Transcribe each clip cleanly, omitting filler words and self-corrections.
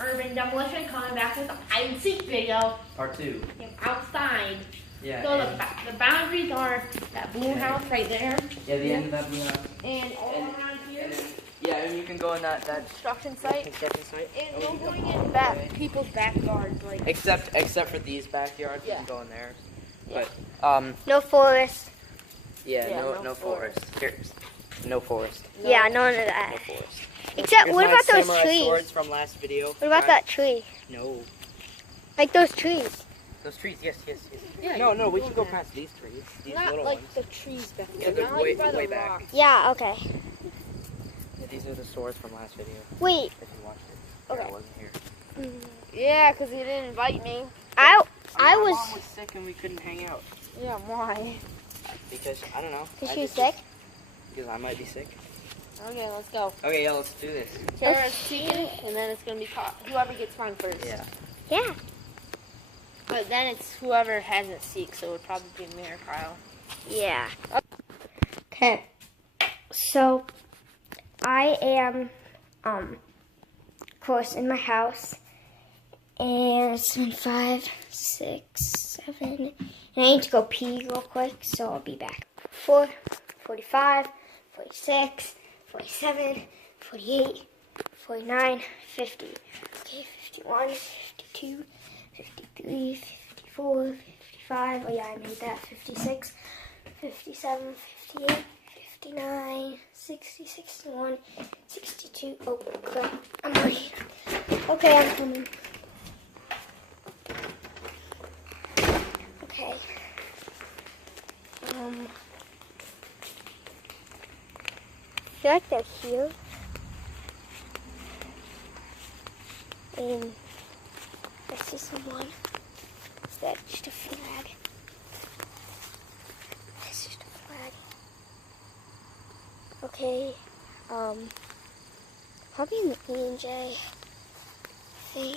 urban demolition coming back with a hide and seek video. Part 2. Outside. Yeah. So the boundaries are that blue house right there. Yeah, the end of that blue house. And all around here. Yeah, and you can go in that Construction site. And Oh, no going in back people's backyards, like. Except for these backyards, you can go in there. Yeah. But No forest. yeah, no forest. Here's no forest. No. Yeah, none of that. No forest. Except, Here's what my about those samurai trees? swords from last video. What about that tree? No. Like those trees. Those trees, yes. Yeah, No, we should go past these trees. These not little like ones. the trees back Yeah, there. they're Not like by way the back. rock. Yeah, okay. Yeah, these are the swords from last video. Wait. If you watched it. Okay. Yeah, I wasn't here. Yeah, because you didn't invite me. I My was... mom was sick and we couldn't hang out. Yeah, why? Because, I don't know. Is I she just- sick? Because I might be sick. Okay, let's go. Okay, yeah, let's do this. Sarah's cheating, and then it's going to be whoever gets mine first. Yeah. Yeah. But then it's whoever hasn't seek, so it would probably be me or Kyle. Yeah. Okay. So, I am, of course, in my house. And it's been 5, 6, 7. And I need to go pee real quick, so I'll be back. 4, 45, 46, 47, 48, 49, 50. Okay, 51, 52, 53, 54, 55. Oh yeah, I made that. 56, 57, 58, 59, 60, 61, 62. Oh, crap. I'm ready. Okay, I'm coming. Okay. I feel like they're here. And I see someone. Is that just a flag? That's just a flag. Okay. Probably in the E&J thing.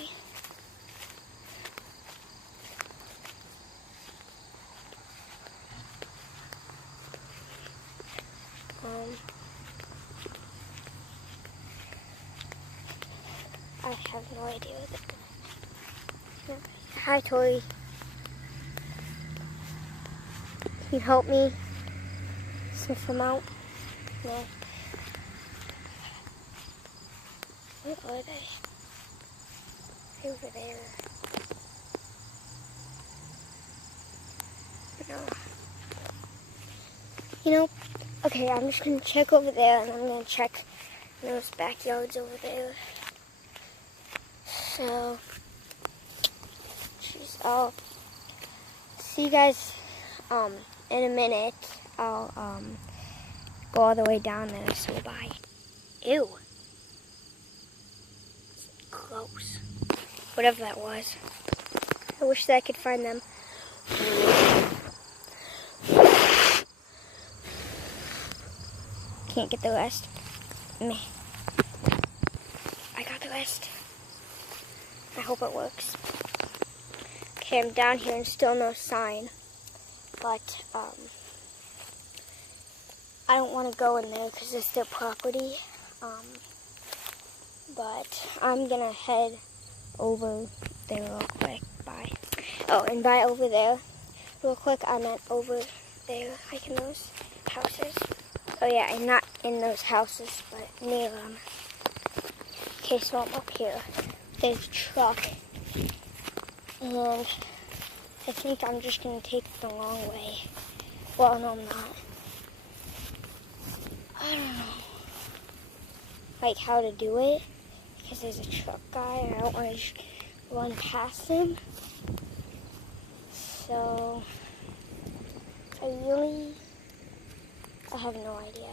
I have no idea what they're doing. Hi, Tori. Can you help me sniff them out? No. Where are they? Over there. No. You know, okay, I'm just going to check over there, and I'm going to check those backyards over there. So, jeez, I'll see you guys in a minute. I'll go all the way down there, so bye. Ew. Gross. Whatever that was. I wish that I could find them. Can't get the rest. Meh. I got the rest. I hope it works. Okay, I'm down here and still no sign. But, I don't want to go in there because it's their property. But I'm going to head over there real quick. Bye. Oh, and by over there, real quick, I meant over there, like in those houses. Oh yeah, I'm not in those houses, but near them. Okay, so I'm up here. There's a truck. And I think I'm just going to take the long way. Well, no, I'm not. I don't know, like, how to do it. Because there's a truck guy, and I don't want to run past him. So, I have no idea.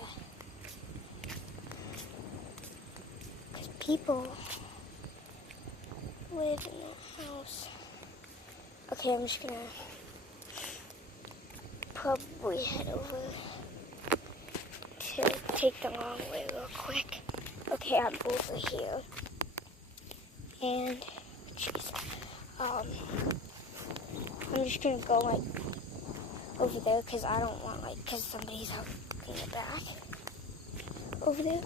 Because people live in that house. Okay, I'm just gonna probably head over to take the long way real quick. Okay, I'm over here. And, jeez, I'm just gonna go, like, over there because I don't want, like, because somebody's out in the back over there.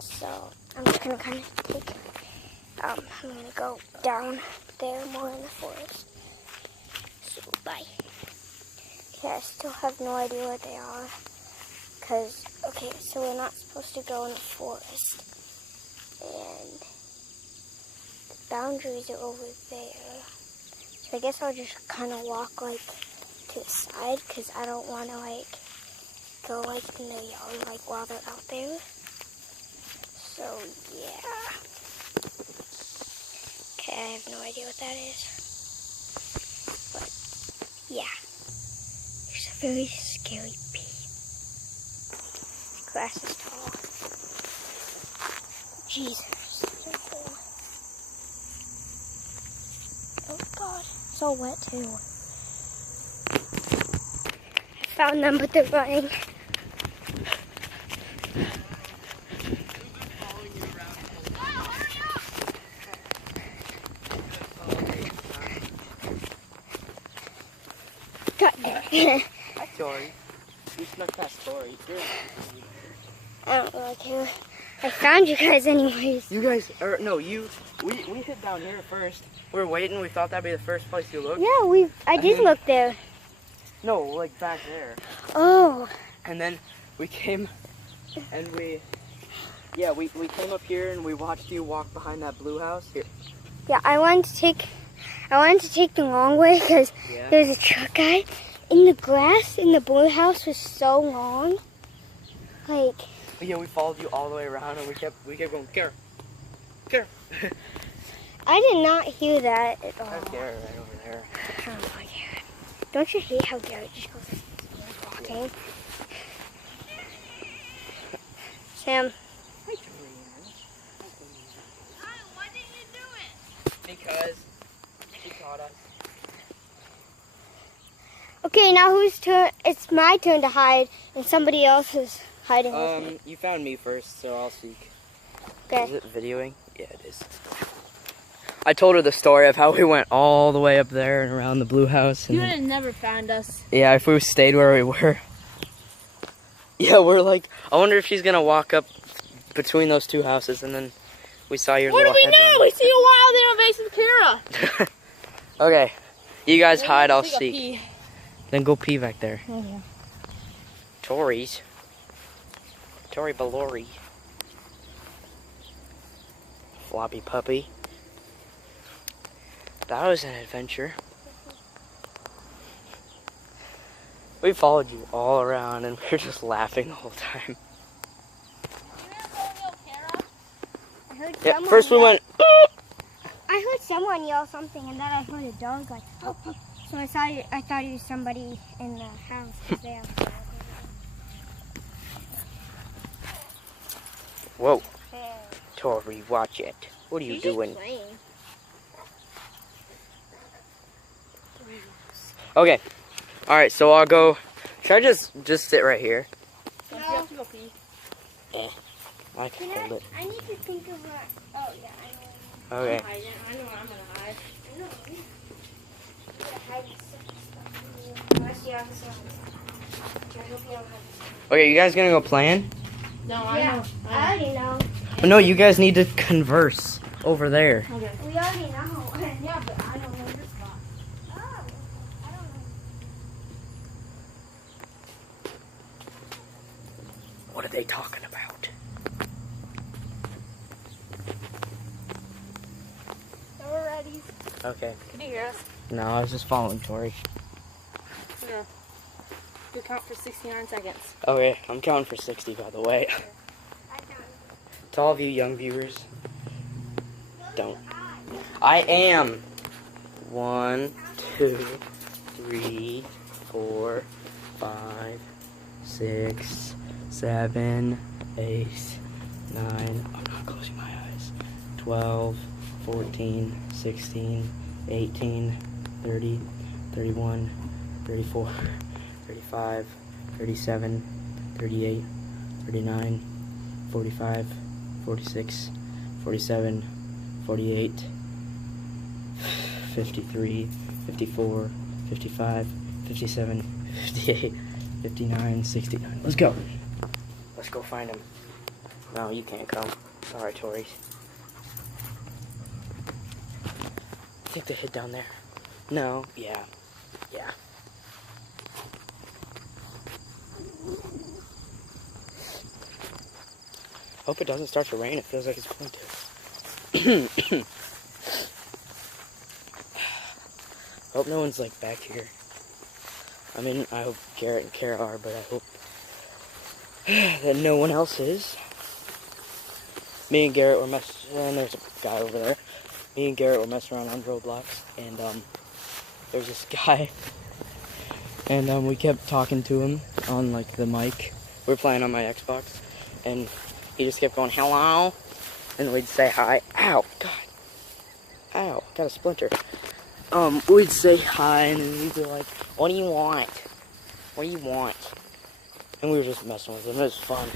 So, I'm just gonna kind of take I'm gonna go down there more in the forest. So, bye. Okay, I still have no idea where they are. Okay, so we're not supposed to go in the forest. And the boundaries are over there. So I guess I'll just kind of walk, like, to the side, because I don't want to, like, go, like, in the yard, like, while they're out there. So, yeah. Okay, I have no idea what that is. But, yeah. There's a very scary bee. The grass is tall. Jesus. Oh, God. It's all wet, too. I found them, but they're running. Hi, Tori. You snuck past Tori. I don't really care. I found you guys anyways. You guys, we hid down here first. We were waiting. We thought that'd be the first place you looked. Yeah, I did look there. No, like back there. Oh. And then we came, and we came up here and we watched you walk behind that blue house. Here. Yeah, I wanted to take the long way because there's a truck guy. In the grass in the blue house was so long. Like. But yeah, we followed you all the way around and we kept going, Kara. I did not hear that at all. That's Garrett right over there. Oh my God. Don't you hate how Garrett just goes walking? Sam. Why didn't you do it? Because she caught us. Okay, now whose turn? It's my turn to hide, and somebody else is hiding with me. You found me first, so I'll seek. Okay. Is it videoing? Yeah, it is. I told her the story of how we went all the way up there and around the blue house. And you would have never found us. yeah, if we stayed where we were. Yeah, we're like, I wonder if she's gonna walk up between those two houses, and then we saw your little What do we head know? We see a wild invasive Kara. Okay, you guys hide, I'll Take a seek. pee. Then go pee back there. Okay. Tori Balori. Floppy puppy. That was an adventure. We followed you all around and we were just laughing the whole time. I heard Yeah, someone first we yell. went, I heard someone yell something, and then I heard a dog like, oh, oh. So I thought it was somebody in the house. There. whoa, Tori, watch it. What are you She's doing? just playing. Okay, alright, so I'll go, should I just sit right here? Don't you have to go pee? I can hold it. I need to think of what. Oh, yeah, I know. Okay. I know where I'm gonna hide. I know. I'm gonna hide stuff. Unless you have some. I hope you don't have some. Okay, you guys gonna go playing? No, I know. I already know. Oh, no, you guys need to converse over there. Okay. We already know. Yeah, but I don't know your spot. Oh, I don't know. What are they talking about? We're ready. Okay. Can you hear us? No, I was just following Tori. Yeah. You count for 69 seconds. Okay, I'm counting for 60, by the way. To all of you young viewers, don't. I am. 1, 2, 3, 4, 5, 6, 7, 8, 9. I'm not closing my eyes. 12, 14, 16, 18, 30, 31, 34, 35, 37, 38, 39, 45, 46, 47, 48, 53, 54, 55, 57, 58, 59, 69. Let's go. Let's go find him. No, you can't come. Sorry, Tori. think they hid down there. No, yeah. Yeah. Hope it doesn't start to rain. It feels like it's going to. Hope no one's like back here. I mean, I hope Garrett and Kara are, but I hope that no one else is. Me and Garrett were messing, and there's a guy over there. Me and Garrett were messing around on Roblox, and there's this guy, and we kept talking to him on like the mic. We were playing on my Xbox, and he just kept going, hello, and we'd say hi. Ow, God, ow, got a splinter. We'd say hi, and then we'd be like, what do you want? What do you want? And we were just messing with him. It was fun.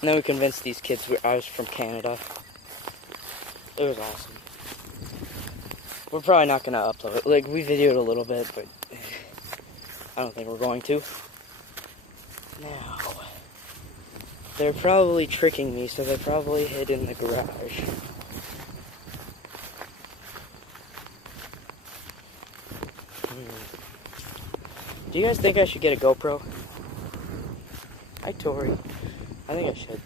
And then we convinced these kids I was from Canada. It was awesome. We're probably not going to upload it. Like, we videoed a little bit, but I don't think we're going to. Now, they're probably tricking me, so they probably hid in the garage. Do you guys think I should get a GoPro? Hi, Tori. I think I should.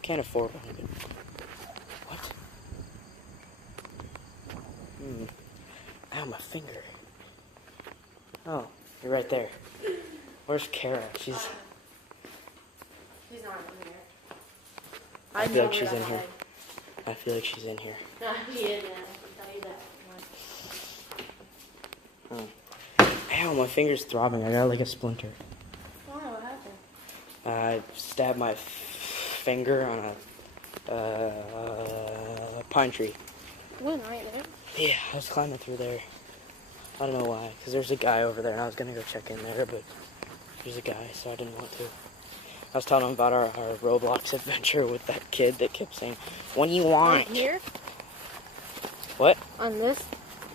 Can't afford one. What? Ow, my finger. Oh, you're right there. Where's Kara? She's not in here. I feel like she's in here. I feel like she's in here. No, she is. I can tell you that. Ow, my finger's throbbing. I got like a splinter. Oh, what happened? I stabbed my finger on a pine tree. What, right there? Yeah, I was climbing through there. I don't know why, because there's a guy over there, and I was going to go check in there, but there's a guy, so I didn't want to. I was telling him about our Roblox adventure with that kid that kept saying, what do you want? Right here? What? On this?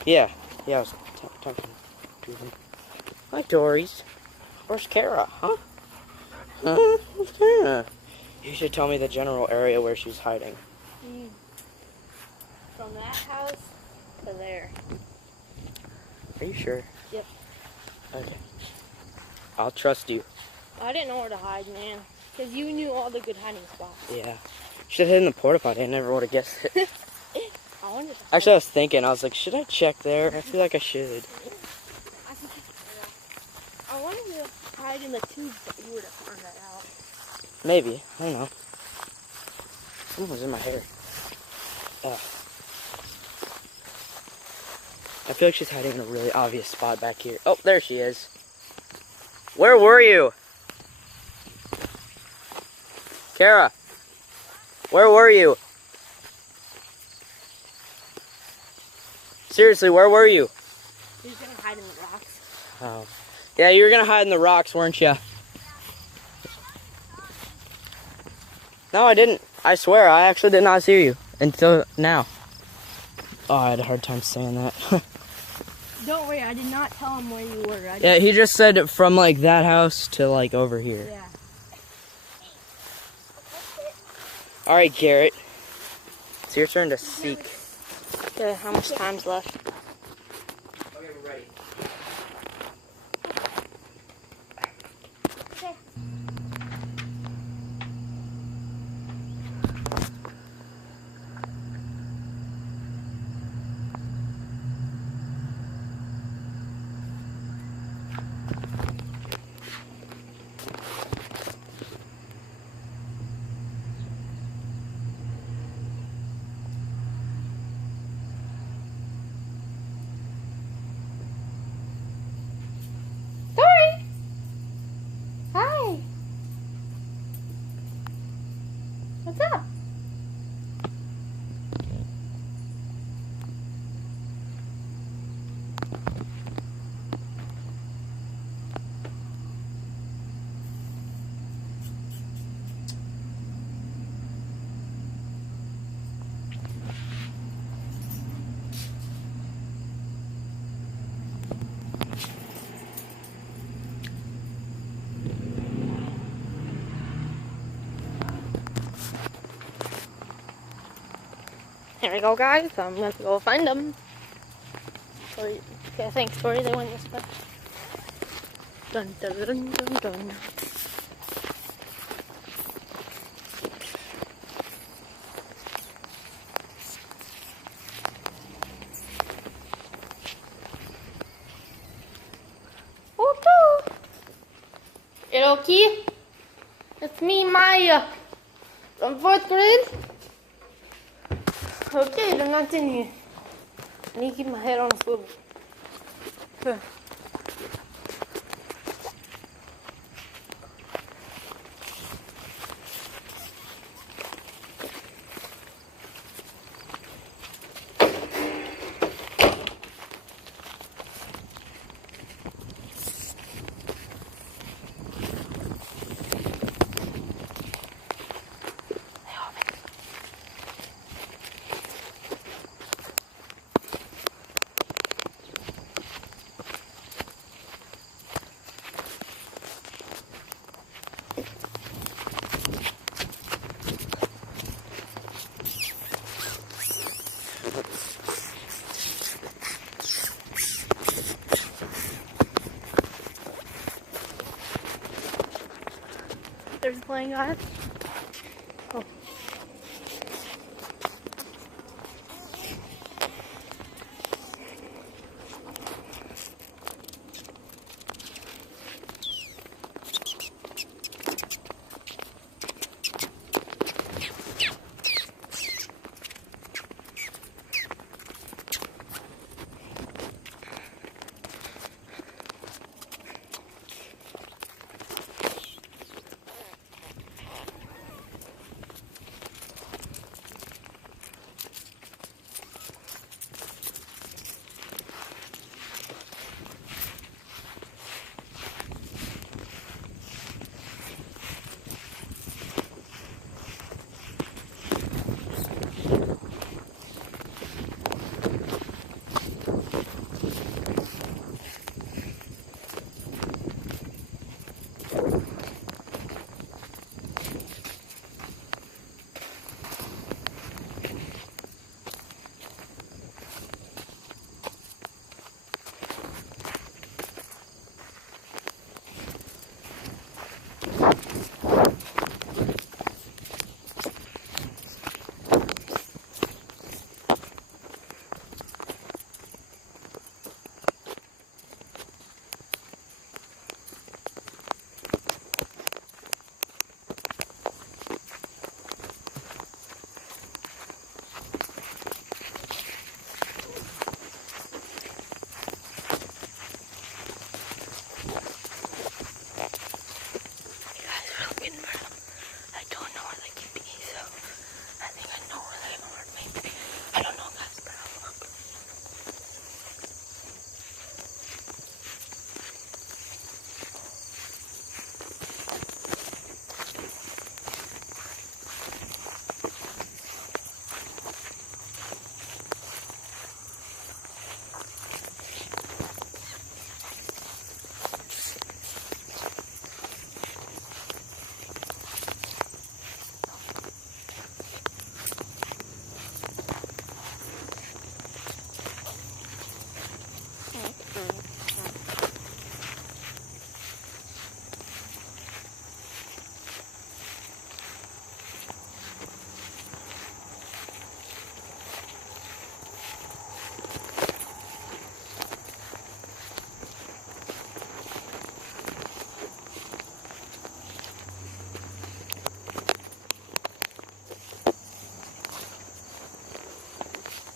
Yeah, I was talking to him. Hi, Dories. Where's Kara, huh? Huh? Where's Kara? You should tell me the general area where she's hiding. From that house to there. Are you sure? Yep. Okay. I'll trust you. I didn't know where to hide, man. Because you knew all the good hiding spots. Yeah. Should have hid in the porta potty. I never would have guessed it. I wonder if Actually, I was thinking. I was like, should I check there? I feel like I should. I wanted to hide in the tubes, but you would have found that out. Maybe. I don't know. Something was in my hair. I feel like she's hiding in a really obvious spot back here. Oh, there she is. Where were you? Kara, where were you? Seriously, where were you? He's gonna hide in the rocks. Oh. Yeah, you were gonna hide in the rocks, weren't you? No, I didn't. I swear, I actually did not see you until now. Oh, I had a hard time saying that. Don't worry, I did not tell him where you were. Yeah, he just said from like that house to like over here. Yeah. All right, Garrett. It's your turn to seek. Yeah, how much time's left? Okay, we're ready. Hi. What's up? Here we go, guys. I'm gonna go find them. Okay, thanks, Tori. They went this way. Dun dun dun dun dun. Woohoo! Iroki, it's me, Maya, from 4th grade. Okay, they're not in here. I need to keep my head on a swivel. Here. There's playing on it. Oh.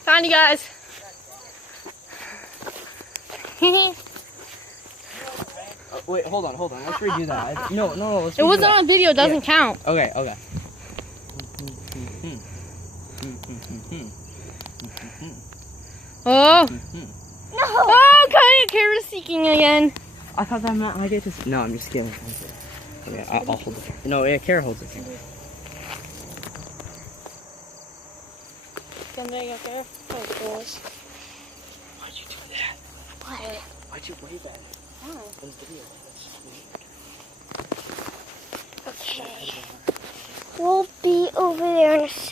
Found you guys. Wait, hold on. Let's redo that. No, let's redo It wasn't that. on video, it doesn't count. Okay. Oh. No. Oh, kind of camera seeking again. I thought that meant I get to. No, I'm just kidding. Okay, I'll hold the camera. No, yeah, Kara holds the camera. Somebody up there? Oh, gosh. Why'd you do that? What? Why'd you wave at it? Oh. On video. Okay. We'll be over there in a second.